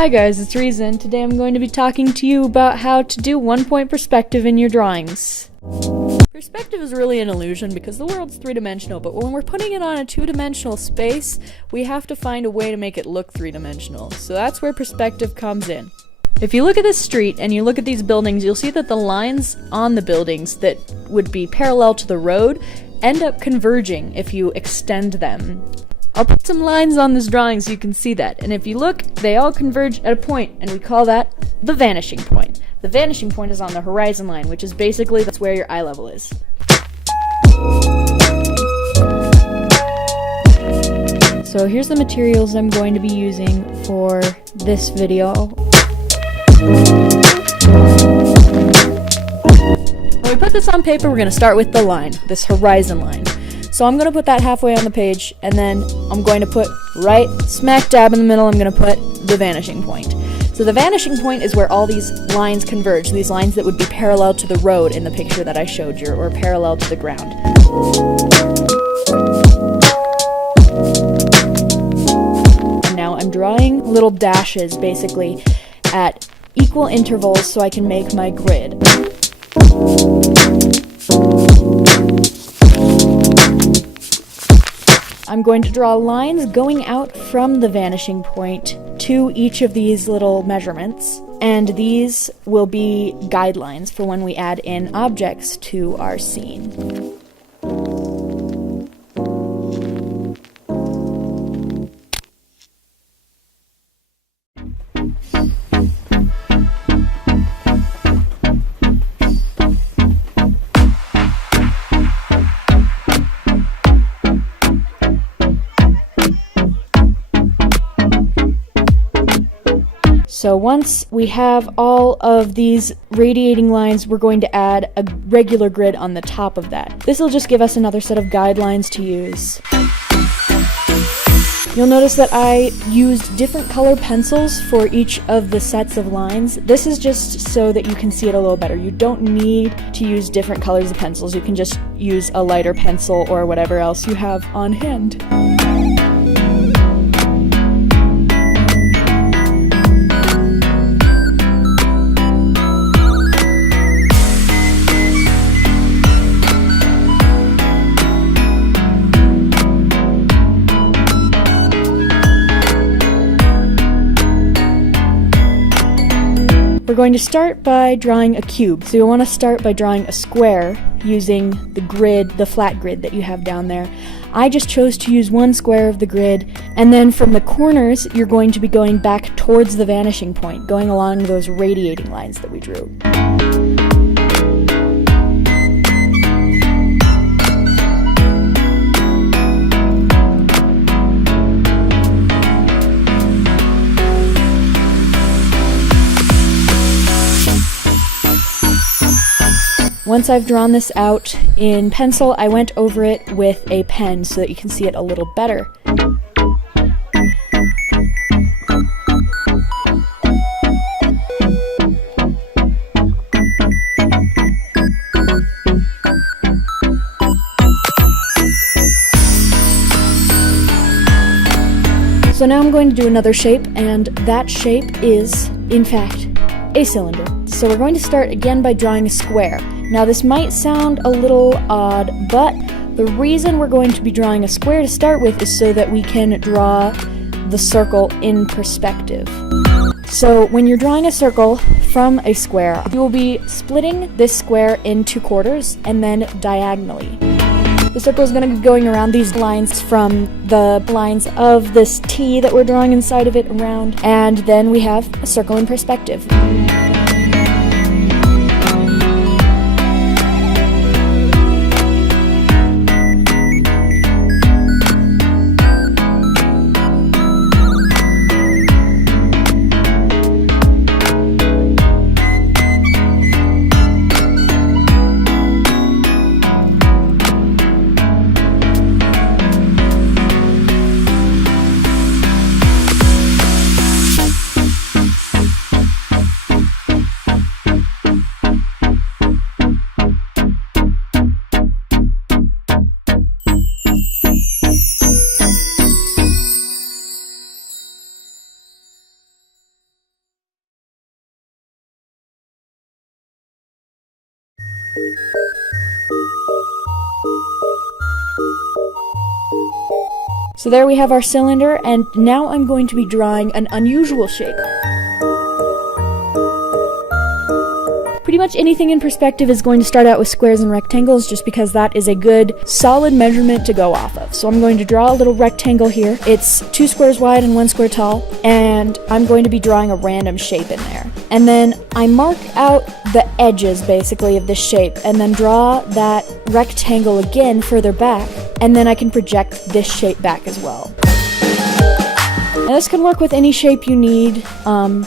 Hi guys, it's Reason. Today I'm going to be talking to you about how to do one-point perspective in your drawings. Perspective is really an illusion because the world's three-dimensional, but when we're putting it on a two-dimensional space, we have to find a way to make it look three-dimensional. So that's where perspective comes in. If you look at this street and you look at these buildings, you'll see that the lines on the buildings that would be parallel to the road end up converging if you extend them. I'll put some lines on this drawing so you can see that, and if you look, they all converge at a point, and we call that the vanishing point. The vanishing point is on the horizon line, which is basically that's where your eye level is. So here's the materials I'm going to be using for this video. When we put this on paper, we're going to start with the line, this horizon line. So I'm going to put that halfway on the page, and then I'm going to put right smack dab in the middle, I'm going to put the vanishing point. So the vanishing point is where all these lines converge, these lines that would be parallel to the road in the picture that I showed you, or parallel to the ground. And now I'm drawing little dashes, basically, at equal intervals so I can make my grid. I'm going to draw lines going out from the vanishing point to each of these little measurements, and these will be guidelines for when we add in objects to our scene. So once we have all of these radiating lines, we're going to add a regular grid on the top of that. This will just give us another set of guidelines to use. You'll notice that I used different color pencils for each of the sets of lines. This is just so that you can see it a little better. You don't need to use different colors of pencils. You can just use a lighter pencil or whatever else you have on hand. We're going to start by drawing a cube. So you'll want to start by drawing a square using the grid, the flat grid that you have down there. I just chose to use one square of the grid, and then from the corners, you're going to be going back towards the vanishing point, going along those radiating lines that we drew. Once I've drawn this out in pencil, I went over it with a pen so that you can see it a little better. So now I'm going to do another shape, and that shape is, in fact, a cylinder. So we're going to start again by drawing a square. Now this might sound a little odd, but the reason we're going to be drawing a square to start with is so that we can draw the circle in perspective. So when you're drawing a circle from a square, you will be splitting this square into quarters and then diagonally. The circle is going to be going around these lines from the lines of this T that we're drawing inside of it around, and then we have a circle in perspective. So there we have our cylinder, and now I'm going to be drawing an unusual shape. Pretty much anything in perspective is going to start out with squares and rectangles just because that is a good, solid measurement to go off of. So I'm going to draw a little rectangle here. It's 2 squares wide and 1 square tall, and I'm going to be drawing a random shape in there. And then I mark out the edges, basically, of this shape, and then draw that rectangle again further back, and then I can project this shape back as well. Now this can work with any shape you need,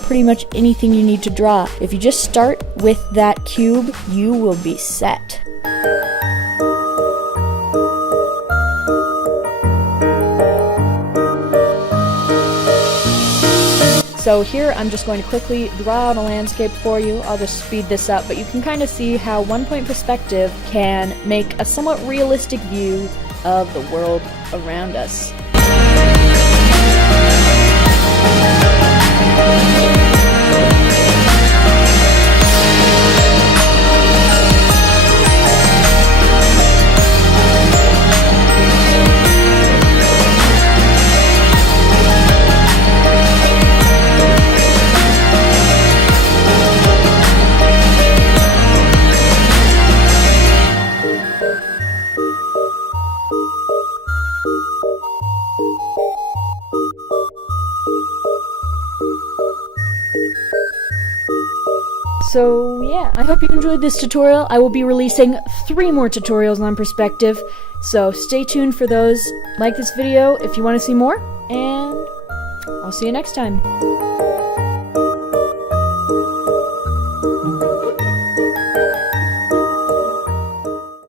pretty much anything you need to draw. If you just start with that cube, you will be set. So here I'm just going to quickly draw out a landscape for you. I'll just speed this up, but you can kind of see how 1-point perspective can make a somewhat realistic view of the world around us. So yeah, I hope you enjoyed this tutorial. I will be releasing 3 more tutorials on perspective, so stay tuned for those. Like this video if you want to see more, and I'll see you next time.